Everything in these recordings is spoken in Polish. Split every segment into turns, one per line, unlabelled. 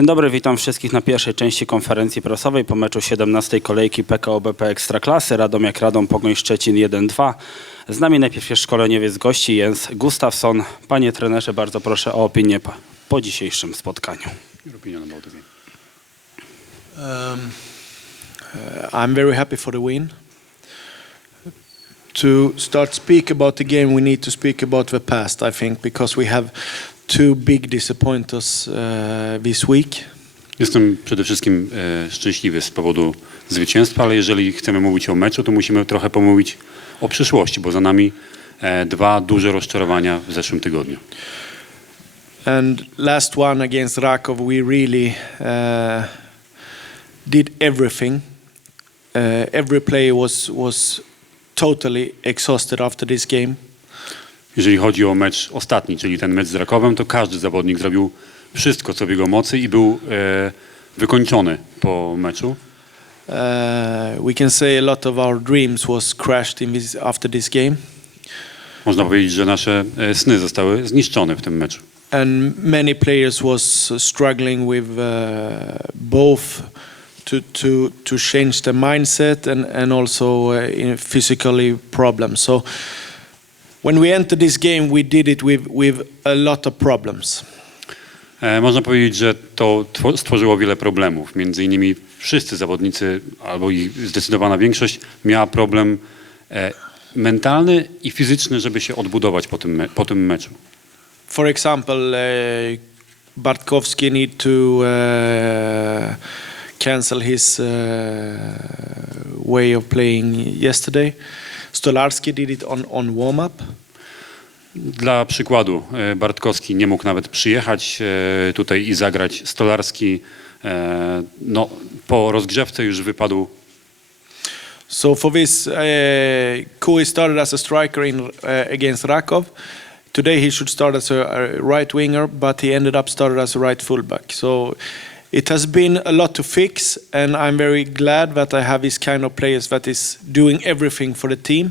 Dzień dobry, witam wszystkich na pierwszej części konferencji prasowej po meczu 17 kolejki PKO BP Ekstraklasy Radomiak Radom Pogoń Szczecin 1-2. Z nami najpierw jest szkoleniowiec gości Jens Gustafsson. Panie trenerze, bardzo proszę o opinię po, po dzisiejszym spotkaniu.
Your opinion about the game?
Um, uh, I'm very happy for the win. To start speak about the game, we need to speak about the past. I think because we have two big disappointers uh, this week.
Jestem przede wszystkim e, szczęśliwy z powodu zwycięstwa, ale jeżeli chcemy mówić o meczu, to musimy trochę pomówić o przyszłości, bo za nami e, dwa duże rozczarowania w zeszłym tygodniu.
And last one against Rakov, we really uh, did everything. Uh, every player was was totally exhausted after this game.
Jeżeli chodzi o mecz ostatni, czyli ten mecz z Rakowem, to każdy zawodnik zrobił wszystko, co w jego mocy i był e, wykończony po meczu.
Uh, we can say a lot of our dreams was crashed in this, after this game,
Można powiedzieć, że nasze e, sny zostały zniszczone w tym meczu.
and many players was struggling with uh, both to to to change the mindset and and also uh, in physically problems. So when we entered this game, we did it with with a lot of problems.
E, Można powiedzieć, że to two- stworzyło wiele problemów. Między innymi wszyscy zawodnicy, albo ich zdecydowana większość, miała problem e, mentalny i fizyczny, żeby się odbudować po tym, me- po tym meczu.
For example, uh, Bartkowski need to uh, cancel his uh, way of playing yesterday. Stolarski did it on, on warm up.
Dla przykładu, e, Bartkowski nie mógł nawet przyjechać e, tutaj i zagrać. Stolarski e, no, po rozgrzewce już wypadł.
So for this, uh, Kui started as a striker in, uh, against Rakov. Today he should start as a, a right winger, but he ended up started as a right fullback. So it has been a lot to fix, and I'm very glad that I have this kind of players that is doing everything for the team.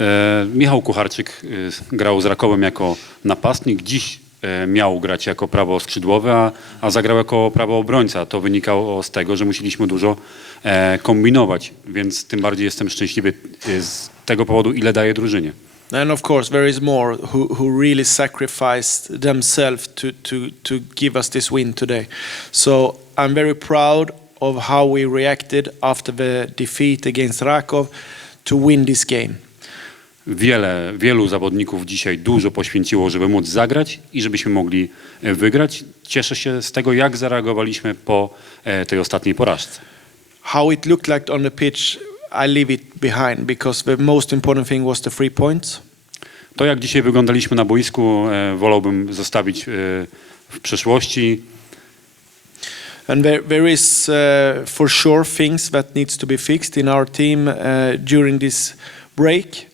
E, Michał Kucharczyk e, grał z Rakowem jako napastnik. Dziś e, miał grać jako prawo skrzydłowe, a, a zagrał jako prawo obrońca. To wynikało z tego, że musieliśmy dużo e, kombinować, więc tym bardziej jestem szczęśliwy e, z tego powodu, ile daje drużynie.
And of course, there is more who, who really sacrificed themselves to, to, to give us this win today. So I'm very proud of how we reacted after the defeat against Rakov to win this game.
Wiele, wielu zawodników dzisiaj dużo poświęciło, żeby móc zagrać i żebyśmy mogli e, wygrać. Cieszę się z tego, jak zareagowaliśmy po e, tej ostatniej porażce.
How it looked like on the pitch, I leave it behind because the most important thing was the three points.
To, jak dzisiaj wyglądaliśmy na boisku, e, wolałbym zostawić e, w przeszłości.
And there, there is uh, for sure things that needs to be fixed in our team uh, during this break.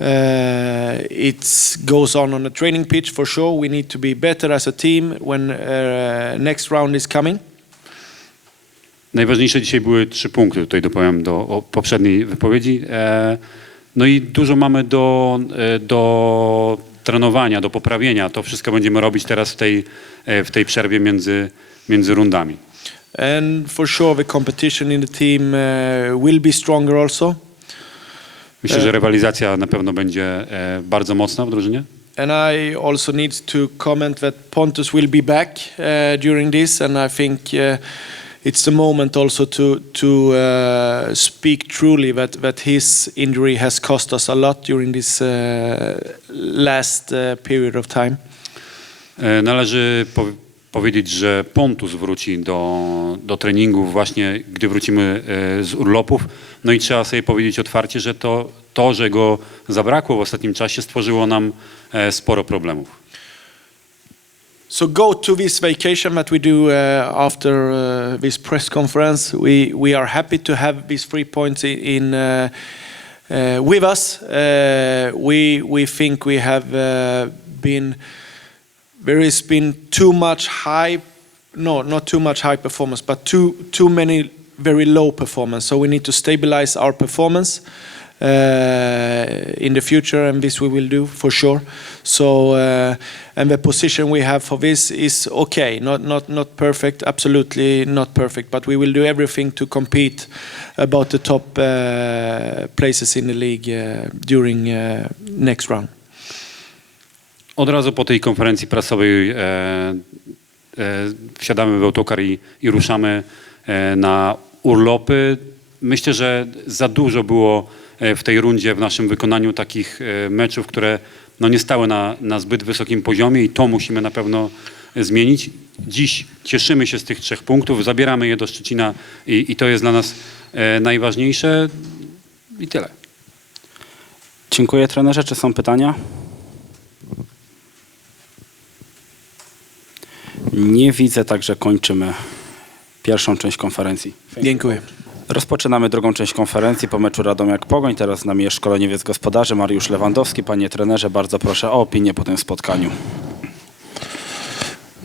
Uh, it goes on on the training pitch for sure. We need to be better as a team when uh, next round is coming.
Najważniejsze dzisiaj były trzy punkty, tutaj dopowiem do poprzedniej wypowiedzi. E, No i dużo mamy do, e, do trenowania, do poprawienia. To wszystko będziemy robić teraz w tej, e, w tej przerwie między, między rundami.
And for sure, the competition in the team will be stronger also.
Myślę, że rywalizacja na pewno będzie bardzo mocna w drużynie.
And I also need to comment that Pontus will be back during this, and I think it's moment also to to uh, speak truly that that his injury has cost us a lot during this uh, last uh, period of time.
E, Należy po, powiedzieć, że Pontus wróci do, do treningów właśnie, gdy wrócimy e, z urlopów. No i trzeba sobie powiedzieć otwarcie, że to, to że go zabrakło w ostatnim czasie, stworzyło nam e, sporo problemów.
So go to this vacation that we do uh, after uh, this press conference. We we are happy to have these three points in, uh, uh, with us. Uh, we we think we have uh, been there has been too much high, no, not too much high performance, but too too many very low performance. So we need to stabilize our performance. Uh, in the future, and this we will do for sure. Uh, and the position we have for this is okay, not perfect, absolutely not perfect, but we will do everything to compete about the top uh, places in the league during next round.
Od razu po tej konferencji prasowej wsiadamy w autokar i, ruszamy na urlopy. Myślę, że za dużo było w tej rundzie w naszym wykonaniu takich e, meczów, które no, nie stały na, na zbyt wysokim poziomie i to musimy na pewno zmienić. Dziś cieszymy się z tych trzech punktów, zabieramy je do Szczecina i, i to jest dla nas e, najważniejsze i tyle.
Dziękuję trenerze. Czy są pytania? Nie widzę, także kończymy pierwszą część konferencji.
Dziękuję.
Rozpoczynamy drugą część konferencji po meczu Radomiak Pogoń. Teraz z nami jest szkoleniowiec gospodarzy Mariusz Lewandowski. Panie trenerze, bardzo proszę o opinię po tym spotkaniu.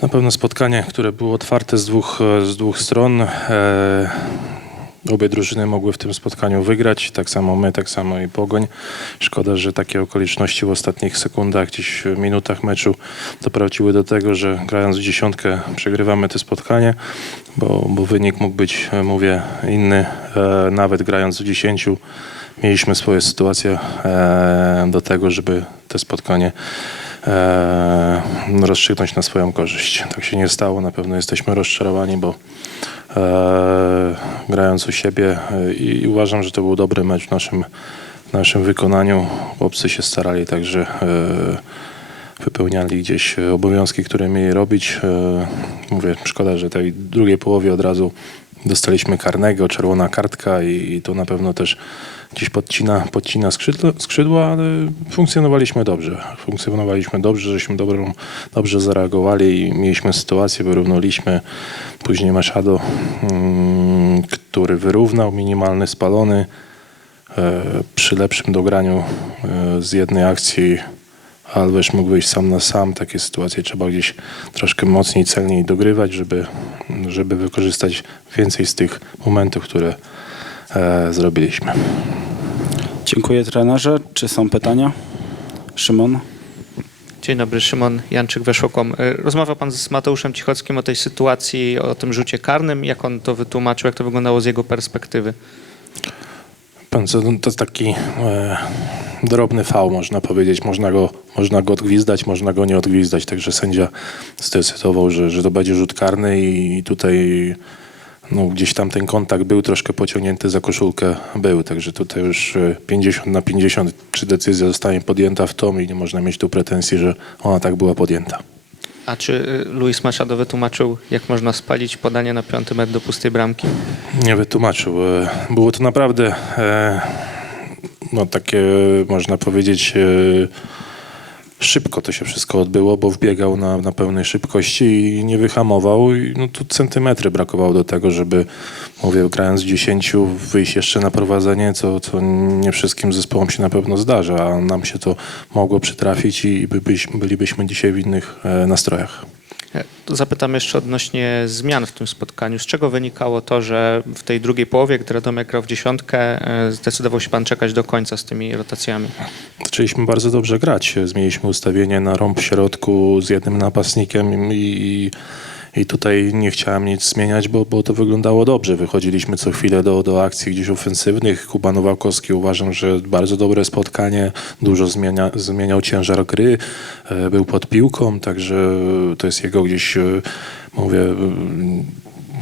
Na pewno spotkanie, które było otwarte z dwóch, e, z dwóch stron. Obie drużyny mogły w tym spotkaniu wygrać, tak samo my, tak samo i Pogoń. Szkoda, że takie okoliczności w ostatnich sekundach, gdzieś minutach meczu doprowadziły do tego, że grając w dziesiątkę przegrywamy to spotkanie, bo, bo wynik mógł być, mówię, inny. E, nawet grając w dziesięciu mieliśmy swoje sytuacje e, do tego, żeby to spotkanie e, rozstrzygnąć na swoją korzyść. Tak się nie stało, na pewno jesteśmy rozczarowani, bo grając u siebie e, i, uważam, że to był dobry mecz w naszym, w naszym wykonaniu. Chłopcy się starali, także e, wypełniali gdzieś e, obowiązki, które mieli robić. E, mówię, szkoda, że tej drugiej połowie od razu dostaliśmy karnego, czerwona kartka i, i to na pewno też gdzieś podcina, podcina skrzydła, ale funkcjonowaliśmy dobrze. Funkcjonowaliśmy dobrze, żeśmy dobrą, dobrze zareagowali i mieliśmy sytuację, wyrównaliśmy. Później Machado, mm, który wyrównał, minimalny spalony. E, przy lepszym dograniu e, z jednej akcji Alves mógł wyjść sam na sam. Takie sytuacje trzeba gdzieś troszkę mocniej, celniej dogrywać, żeby, żeby wykorzystać więcej z tych momentów, które e, zrobiliśmy.
Dziękuję trenerze. Czy są pytania? Szymon?
Dzień dobry, Szymon Janczyk, Weszłokom. E, Rozmawiał Pan z Mateuszem Cichockim o tej sytuacji, o tym rzucie karnym. Jak on to wytłumaczył, jak to wyglądało z jego perspektywy?
Pan co, to jest taki e, drobny fał, można powiedzieć. Można go, można go odgwizdać, można go nie odgwizdać. Także sędzia zdecydował, że, że to będzie rzut karny i tutaj no, gdzieś tam ten kontakt był troszkę pociągnięty za koszulkę był. Także tutaj już e, 50 na 50, czy decyzja zostanie podjęta w tom i nie można mieć tu pretensji, że ona tak była podjęta.
A czy e, Luis Machado wytłumaczył, jak można spalić podanie na piąty metr do pustej bramki?
Nie wytłumaczył. E, Było to naprawdę e, no takie, można powiedzieć, e, szybko to się wszystko odbyło, bo wbiegał na, na pełnej szybkości i nie wyhamował. I no tu centymetry brakowało do tego, żeby, mówię, grając z 10, wyjść jeszcze na prowadzenie, co, co nie wszystkim zespołom się na pewno zdarza, a nam się to mogło przytrafić i by, byś, bylibyśmy dzisiaj w innych e, nastrojach.
Zapytam jeszcze odnośnie zmian w tym spotkaniu. Z czego wynikało to, że w tej drugiej połowie, gdy Radomiak grał w dziesiątkę, e, zdecydował się Pan czekać do końca z tymi rotacjami?
Zaczęliśmy bardzo dobrze grać. Zmieniliśmy ustawienie na rąb w środku z jednym napastnikiem i, i tutaj nie chciałem nic zmieniać, bo, bo to wyglądało dobrze. Wychodziliśmy co chwilę do, do akcji gdzieś ofensywnych. Kuba Nowakowski uważam, że bardzo dobre spotkanie. Dużo zmienia, zmieniał ciężar gry. e, Był pod piłką, także to jest jego gdzieś, e, mówię,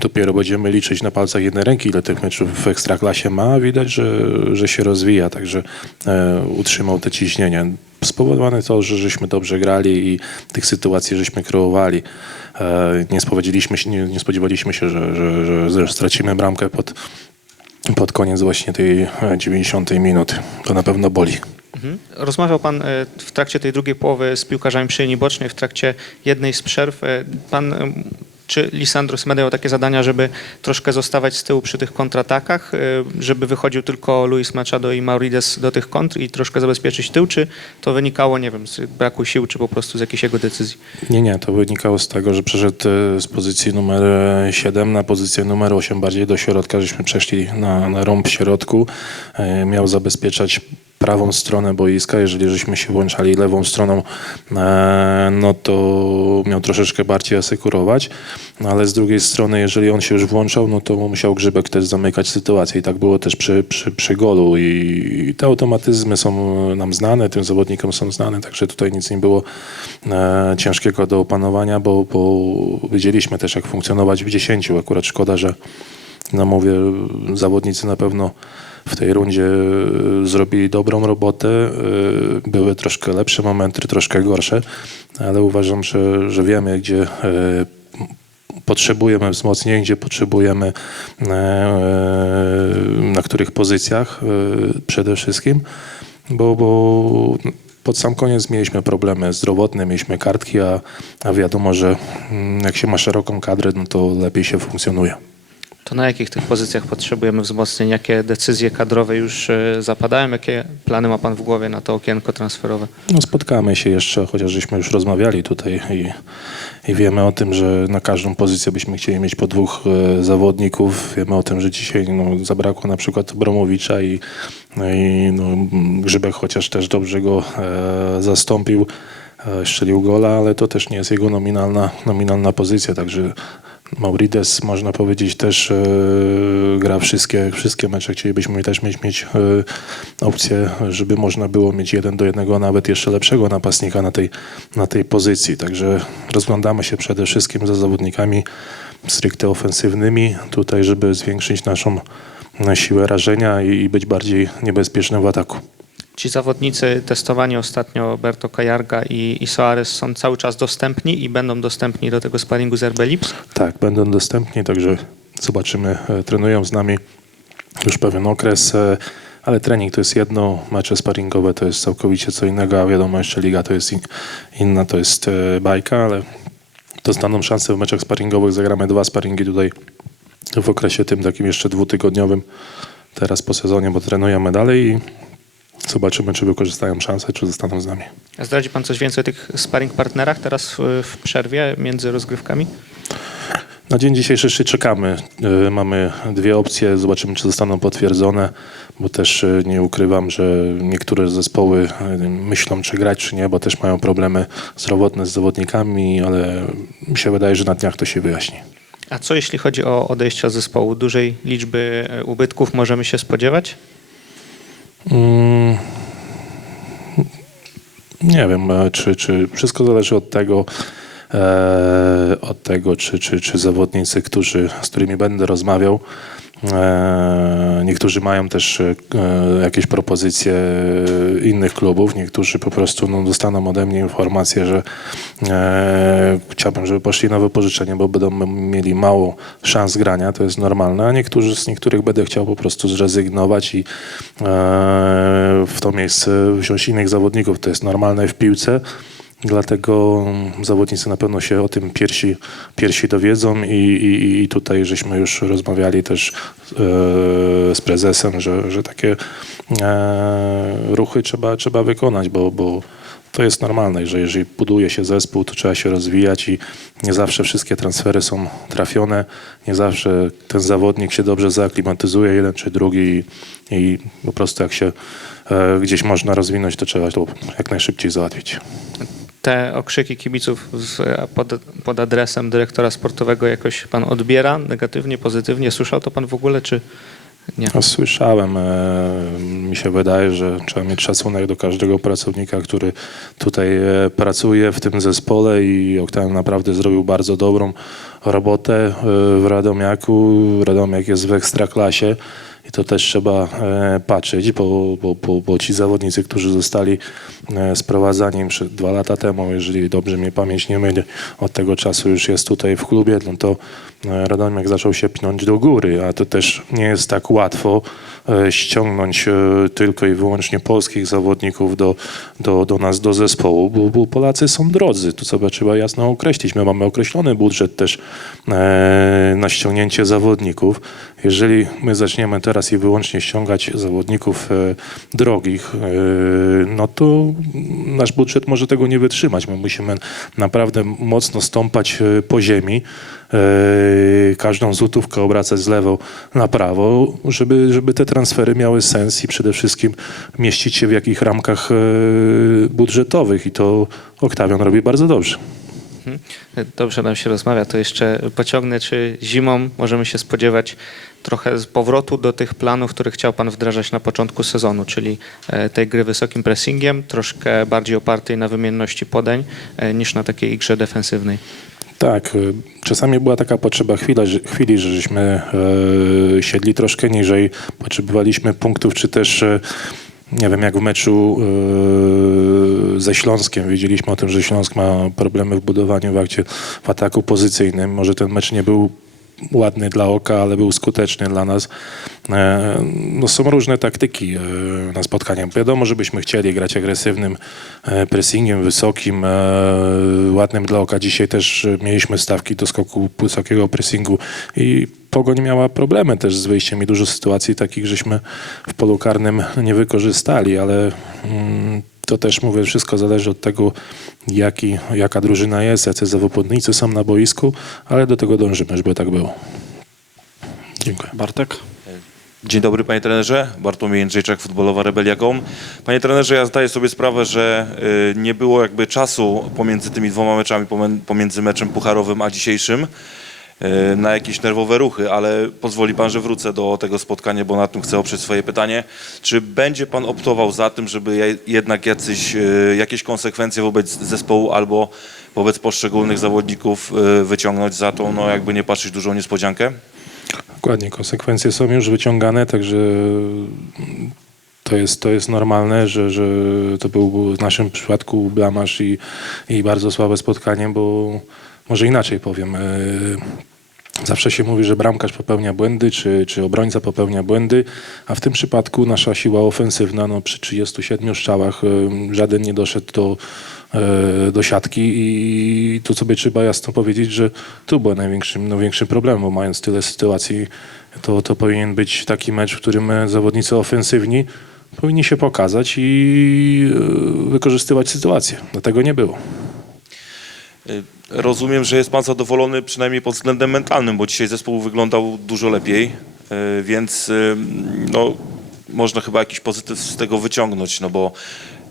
dopiero będziemy liczyć na palcach jednej ręki, ile tych meczów w Ekstraklasie ma. Widać, że, że się rozwija, także e, utrzymał te ciśnienie. Spowodowane to, że żeśmy dobrze grali i tych sytuacji żeśmy kreowali. E, nie, spodziewaliśmy się, nie, nie spodziewaliśmy się, że, że, że, że stracimy bramkę pod, pod koniec właśnie tej e, 90 minuty. To na pewno boli.
Mhm. Rozmawiał Pan e, w trakcie tej drugiej połowy z piłkarzami przy linii bocznej, w trakcie jednej z przerw. E, Pan e, Czy Lisandro Smeda miał takie zadania, żeby troszkę zostawać z tyłu przy tych kontratakach, y, żeby wychodził tylko Luis Machado i Maurides do tych kontr i troszkę zabezpieczyć tył, czy to wynikało, nie wiem, z braku sił, czy po prostu z jakiejś jego decyzji?
Nie, nie, to wynikało z tego, że przeszedł e, z pozycji numer e, 7 na pozycję numer 8, bardziej do środka, żeśmy przeszli na, na rąb w środku. Miał zabezpieczać prawą stronę boiska, jeżeli żeśmy się włączali lewą stroną, e, no to miał troszeczkę bardziej asekurować, no ale z drugiej strony, jeżeli on się już włączał, no to musiał Grzybek też zamykać sytuację. I tak było też przy, przy, przy golu. I te automatyzmy są nam znane, tym zawodnikom są znane, także tutaj nic nie było e, ciężkiego do opanowania, bo, bo wiedzieliśmy też jak funkcjonować w 10. Akurat szkoda, że no mówię, zawodnicy na pewno w tej rundzie e, zrobili dobrą robotę. E, Były troszkę lepsze momenty, troszkę gorsze, ale uważam, że, że wiemy, gdzie e, potrzebujemy wzmocnień, gdzie potrzebujemy, na których pozycjach przede wszystkim, bo, bo pod sam koniec mieliśmy problemy zdrowotne, mieliśmy kartki, a, a wiadomo, że mm, jak się ma szeroką kadrę, no to lepiej się funkcjonuje.
To na jakich tych pozycjach potrzebujemy wzmocnień? Jakie decyzje kadrowe już y, zapadają? Jakie plany ma pan w głowie na to okienko transferowe?
No, spotkamy się jeszcze, chociaż żeśmy już rozmawiali tutaj i, i wiemy o tym, że na każdą pozycję byśmy chcieli mieć po dwóch e, zawodników. Wiemy o tym, że dzisiaj no, zabrakło na przykład Bromowicza i, no, i no, Grzybek chociaż też dobrze go e, zastąpił, e, strzelił gola, ale to też nie jest jego nominalna, nominalna pozycja, także Maurides można powiedzieć też e, gra wszystkie, wszystkie mecze. Chcielibyśmy też mieć, mieć e, opcję, żeby można było mieć jeden do jednego, nawet jeszcze lepszego napastnika na tej, na tej pozycji. Także rozglądamy się przede wszystkim za zawodnikami stricte ofensywnymi tutaj, żeby zwiększyć naszą e, siłę rażenia i, i być bardziej niebezpiecznym w ataku.
Ci zawodnicy testowani ostatnio, Berto Kajarga i, i Soares, są cały czas dostępni i będą dostępni do tego sparingu z RB Lips?
Tak, będą dostępni, także zobaczymy. E, Trenują z nami już pewien okres, e, ale trening to jest jedno, mecze sparingowe to jest całkowicie co innego, a wiadomo, jeszcze liga to jest in, inna, to jest e, bajka, ale dostaną szansę w meczach sparingowych. Zagramy dwa sparingi tutaj w okresie tym takim jeszcze dwutygodniowym, teraz po sezonie, bo trenujemy dalej i zobaczymy, czy wykorzystają szansę, czy zostaną z nami.
A Zdradzi pan coś więcej o tych sparring partnerach teraz w, w przerwie między rozgrywkami?
Na dzień dzisiejszy jeszcze czekamy. E, Mamy dwie opcje, zobaczymy czy zostaną potwierdzone, bo też e, nie ukrywam, że niektóre zespoły e, myślą czy grać czy nie, bo też mają problemy zdrowotne z zawodnikami, ale mi się wydaje, że na dniach to się wyjaśni.
A co jeśli chodzi o odejścia zespołu? Dużej liczby ubytków możemy się spodziewać?
Mm, Nie wiem, e, czy, czy wszystko zależy od tego, e, od tego czy, czy, czy zawodnicy, którzy, z którymi będę rozmawiał, niektórzy mają też e, jakieś propozycje innych klubów, niektórzy po prostu no, dostaną ode mnie informację, że e, chciałbym, żeby poszli na wypożyczenie, bo będą mieli mało szans grania, to jest normalne, a niektórzy z niektórych będę chciał po prostu zrezygnować i e, w to miejsce wziąć innych zawodników. To jest normalne w piłce. Dlatego zawodnicy na pewno się o tym pierwsi, pierwsi dowiedzą i, i, i tutaj żeśmy już rozmawiali też e, z prezesem, że, że takie e, ruchy trzeba, trzeba wykonać, bo, bo to jest normalne, że jeżeli buduje się zespół, to trzeba się rozwijać i nie zawsze wszystkie transfery są trafione, nie zawsze ten zawodnik się dobrze zaaklimatyzuje, jeden czy drugi i, i po prostu jak się e, gdzieś można rozwinąć, to trzeba to jak najszybciej załatwić.
Te okrzyki kibiców z, pod, pod adresem dyrektora sportowego jakoś pan odbiera negatywnie, pozytywnie? Słyszał to pan w ogóle, czy nie?
No, słyszałem. E, mi się wydaje, że trzeba mieć szacunek do każdego pracownika, który tutaj e, pracuje w tym zespole i Oktawian naprawdę zrobił bardzo dobrą robotę e, w Radomiaku. Radomiak jest w ekstraklasie i to też trzeba e, patrzeć, bo, bo, bo, bo ci zawodnicy, którzy zostali e, sprowadzani dwa lata temu, jeżeli dobrze mnie pamięć nie myli, od tego czasu już jest tutaj w klubie, no to Radomiak zaczął się pnąć do góry, a to też nie jest tak łatwo e, ściągnąć e, tylko i wyłącznie polskich zawodników do, do, do nas, do zespołu, bo, bo Polacy są drodzy, to sobie trzeba jasno określić. My mamy określony budżet też e, na ściągnięcie zawodników. Jeżeli my zaczniemy teraz i wyłącznie ściągać zawodników e, drogich, e, no to nasz budżet może tego nie wytrzymać. My musimy naprawdę mocno stąpać e, po ziemi, e, każdą złotówkę obracać z lewo na prawo, żeby, żeby te transfery miały sens i przede wszystkim mieścić się w jakich ramkach e, budżetowych i to Oktawian robi bardzo dobrze.
Dobrze nam się rozmawia, to jeszcze pociągnę, czy zimą możemy się spodziewać trochę z powrotu do tych planów, które chciał Pan wdrażać na początku sezonu, czyli e, tej gry wysokim pressingiem, troszkę bardziej opartej na wymienności podań e, niż na takiej grze defensywnej.
Tak, y, czasami była taka potrzeba chwila, że, chwili, że żeśmy e, siedli troszkę niżej, potrzebowaliśmy punktów, czy też e, nie wiem, jak w meczu e, ze Śląskiem. Wiedzieliśmy o tym, że Śląsk ma problemy w budowaniu w akcie w ataku pozycyjnym. Może ten mecz nie był ładny dla oka, ale był skuteczny dla nas. E, No są różne taktyki e, na spotkaniach. Wiadomo, że byśmy chcieli grać agresywnym e, pressingiem, wysokim, ładnym dla oka. Dzisiaj też mieliśmy stawki do skoku wysokiego pressingu i Pogoń miała problemy też z wyjściem i dużo sytuacji takich, żeśmy w polu karnym nie wykorzystali, ale mm, to też mówię, wszystko zależy od tego, jaki, jaka drużyna jest, jacy zawodnicy są na boisku, ale do tego dążymy, żeby tak było. Dziękuję.
Bartek?
Dzień dobry panie trenerze, Bartłomiej Jędrzejczak, futbolowa Rebelia.com. Panie trenerze, ja zdaję sobie sprawę, że y, nie było jakby czasu pomiędzy tymi dwoma meczami, pomiędzy meczem pucharowym a dzisiejszym na jakieś nerwowe ruchy, ale pozwoli pan, że wrócę do tego spotkania, bo na tym chcę oprzeć swoje pytanie. Czy będzie pan optował za tym, żeby je- jednak jacyś, y, jakieś konsekwencje wobec zespołu albo wobec poszczególnych zawodników y, wyciągnąć za tą, no jakby nie patrzeć, dużą niespodziankę?
Dokładnie, konsekwencje są już wyciągane, także to jest, to jest normalne, że, że to był w naszym przypadku blamasz i, i bardzo słabe spotkanie, bo może inaczej powiem. e, Zawsze się mówi, że bramkarz popełnia błędy, czy, czy obrońca popełnia błędy, a w tym przypadku nasza siła ofensywna, no przy 37 strzałach e, żaden nie doszedł do, e, do siatki i tu sobie trzeba jasno powiedzieć, że tu był największym, największym problemem, bo mając tyle sytuacji, to, to powinien być taki mecz, w którym zawodnicy ofensywni powinni się pokazać i wykorzystywać sytuację. Dlatego nie było.
Rozumiem, że jest pan zadowolony przynajmniej pod względem mentalnym, bo dzisiaj zespół wyglądał dużo lepiej, y, więc y, no, można chyba jakiś pozytyw z tego wyciągnąć, no bo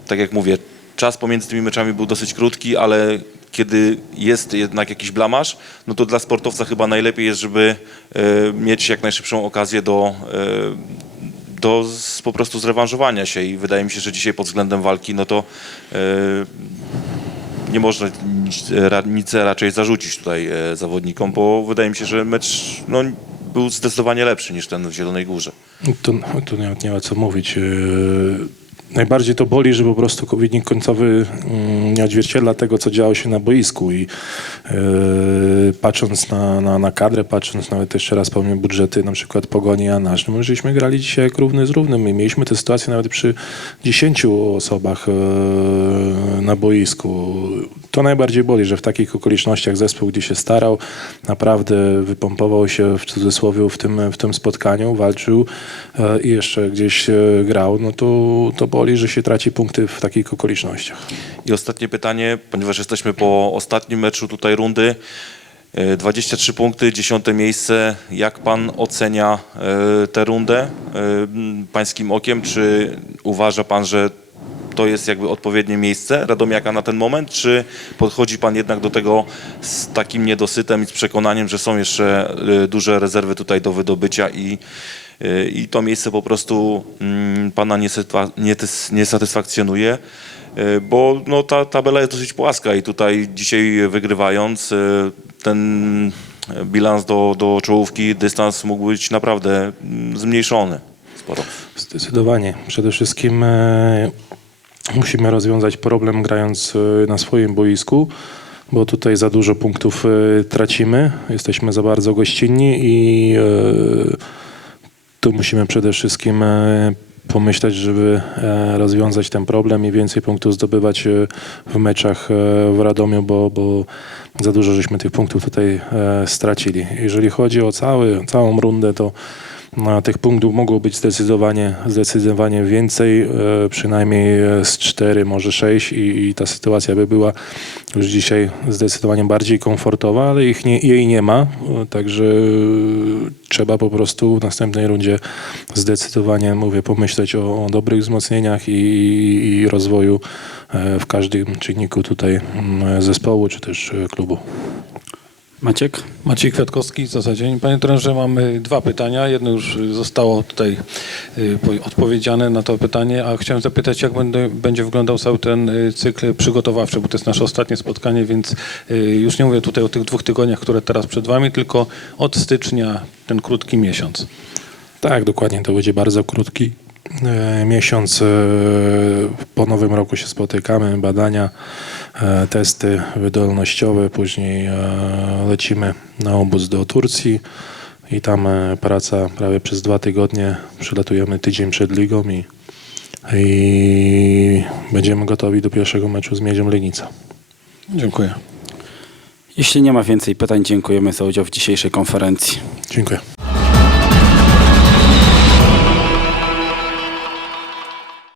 tak jak mówię, czas pomiędzy tymi meczami był dosyć krótki, ale kiedy jest jednak jakiś blamaż, no to dla sportowca chyba najlepiej jest, żeby y, mieć jak najszybszą okazję do, do z, po prostu zrewanżowania się i wydaje mi się, że dzisiaj pod względem walki, no to nie można ra, nic raczej zarzucić tutaj e, zawodnikom, bo wydaje mi się, że mecz no, był zdecydowanie lepszy niż ten w Zielonej Górze.
Tu, tu nie, nie ma co mówić. Yy, Najbardziej to boli, że po prostu wynik końcowy mm, nie odzwierciedla tego, co działo się na boisku i yy, patrząc na, na, na kadrę, patrząc nawet jeszcze raz powiem budżety na przykład Pogoni a nasz, no my żeśmy grali dzisiaj jak równy z równym i mieliśmy tę sytuację nawet przy 10 osobach yy, na boisku. To najbardziej boli, że w takich okolicznościach zespół, gdzie się starał, naprawdę wypompował się w cudzysłowie w tym, w tym spotkaniu, walczył e, i jeszcze gdzieś grał, no to, to boli, że się traci punkty w takich okolicznościach.
I ostatnie pytanie, ponieważ jesteśmy po ostatnim meczu tutaj rundy. E, 23 punkty, 10 miejsce. Jak pan ocenia e, tę rundę e, pańskim okiem? Czy uważa pan, że to jest jakby odpowiednie miejsce Radomiaka na ten moment, czy podchodzi pan jednak do tego z takim niedosytem i z przekonaniem, że są jeszcze e, duże rezerwy tutaj do wydobycia i, e, i to miejsce po prostu mm, pana nie, satysfakcjonuje? E, Bo no, ta tabela jest dosyć płaska i tutaj dzisiaj wygrywając e, ten bilans do, do czołówki, dystans mógł być naprawdę mm, zmniejszony. sporo.
Zdecydowanie. Przede wszystkim e, musimy rozwiązać problem grając na swoim boisku, bo tutaj za dużo punktów tracimy. Jesteśmy za bardzo gościnni i tu musimy przede wszystkim e, pomyśleć, żeby e, rozwiązać ten problem i więcej punktów zdobywać e, w meczach w Radomiu, bo, bo za dużo żeśmy tych punktów tutaj stracili. Jeżeli chodzi o cały, całą rundę, to tych punktów mogło być zdecydowanie, zdecydowanie więcej, e, przynajmniej e, z 4, może 6 i, i ta sytuacja by była już dzisiaj zdecydowanie bardziej komfortowa, ale ich nie, jej nie ma, e, także trzeba po prostu w następnej rundzie zdecydowanie, mówię, pomyśleć o, o dobrych wzmocnieniach i, i rozwoju w każdym czynniku tutaj mm, zespołu czy też klubu.
Maciek?
Maciej Kwiatkowski, w zasadzie. Panie trenerze, mamy dwa pytania. Jedno już zostało tutaj y, po- odpowiedziane na to pytanie, a chciałem zapytać, jak będę, będzie wyglądał cały ten y, cykl przygotowawczy, bo to jest nasze ostatnie spotkanie, więc y, już nie mówię tutaj o tych dwóch tygodniach, które teraz przed Wami, tylko od stycznia ten krótki miesiąc.
Tak, dokładnie. To będzie bardzo krótki miesiąc. e, Po nowym roku się spotykamy, badania, e, testy wydolnościowe. Później e, lecimy na obóz do Turcji i tam e, praca prawie przez dwa tygodnie. Przylatujemy tydzień przed ligą i, i będziemy gotowi do pierwszego meczu z Miedzią Legnica.
Dziękuję.
Jeśli nie ma więcej pytań, dziękujemy za udział w dzisiejszej konferencji.
Dziękuję.